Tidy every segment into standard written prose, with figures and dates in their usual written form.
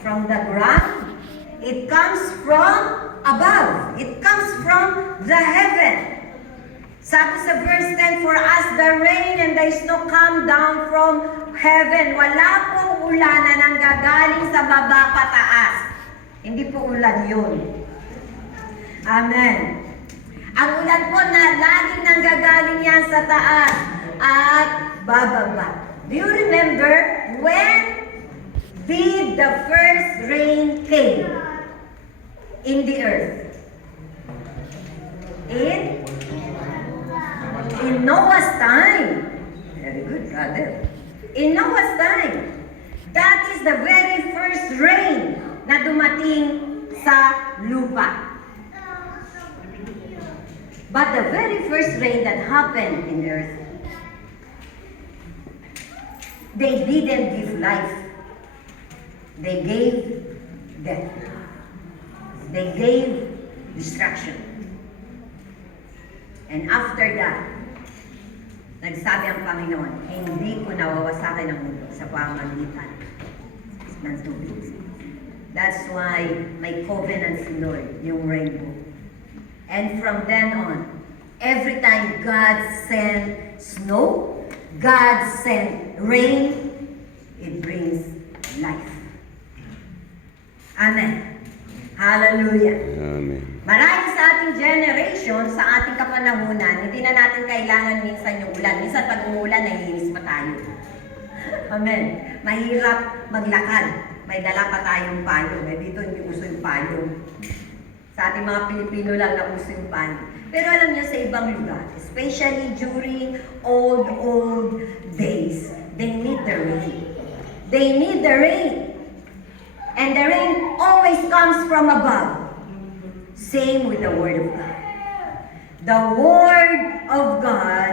from the ground. It comes from above. It comes from the heaven. Sabi sa verse 10, for us the rain and the snow come down from heaven. Wala pong ulan na nanggagaling sa baba pataas. Hindi po ulan yun. Amen. Ang ulan po na laging nanggagaling yan sa taas at bababa. Do you remember when did the first rain came in the earth? In Noah's time. Very good, brother. In Noah's time. That is the very first rain na dumating sa lupa. But the very first rain that happened in the earth, they didn't give life. They gave death. They gave destruction. And after that, nagsabi ang Panginoon, hindi ko nawawasakin ang mundo sa pamamagitan ng tubig. That's why may covenant si Lord, yung rainbow. And from then on, every time God sent snow, God sent rain, it brings life. Amen. Hallelujah. Amen. Marami sa ating generation, sa ating kapanahunan, hindi na natin kailangan minsan yung ulan. Minsan pag umuulan, nahihinis pa tayo. Amen. Mahirap maglakad. May dala pa tayong payong. Dito hindi uso yung payong. Sa ating mga Pilipino lang na uso yung payong. Pero alam niyo sa ibang lugar, especially during old days, they need the rain. They need the rain. And the rain always comes from above. Same with the Word of God. The Word of God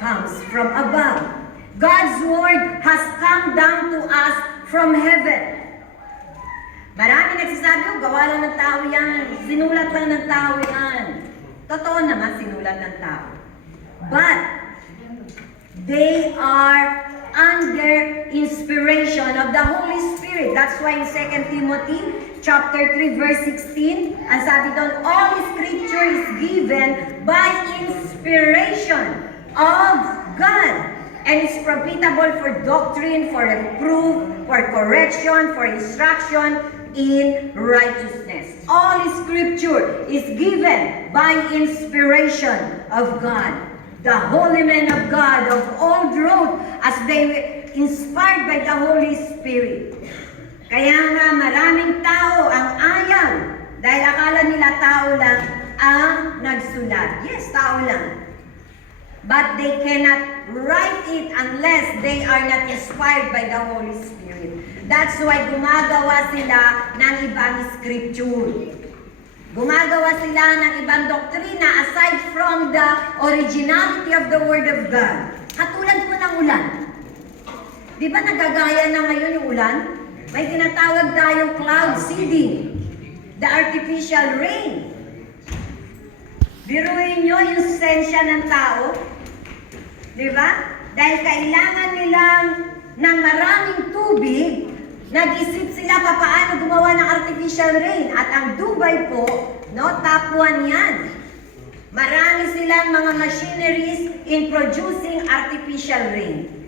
comes from above. God's Word has come down to us from heaven. Marami nagsasabi, gawa lang ng tao yan. Sinulat lang ng tao yan. Totoo naman, sinulat ng tao. But, they are under inspiration of the Holy Spirit. That's why in 2 Timothy chapter 3 verse 16, ang sabi doon, all Scripture is given by inspiration of God. And it's profitable for doctrine, for reproof, for correction, for instruction in righteousness. All Scripture is given by inspiration of God. The holy men of God of old wrote as they were inspired by the Holy Spirit. Kaya nga maraming tao ang ayaw dahil akala nila tao lang ang nagsulat. Yes, tao lang. But they cannot write it unless they are not inspired by the Holy Spirit. That's why gumagawa sila ng ibang scripture. Gumagawa sila ng ibang doktrina aside from the originality of the Word of God. Katulad po ng ulan. Di ba nagagaya na ngayon yung ulan? May tinatawag tayong cloud seeding. The artificial rain. Biruin nyo yung sensya ng tao. Di ba? Dahil kailangan nilang ng maraming tubig, nag-isip sila paano gumawa ng artificial rain. At ang Dubai po, no, top 1 yan. Marami silang mga machineries in producing artificial rain.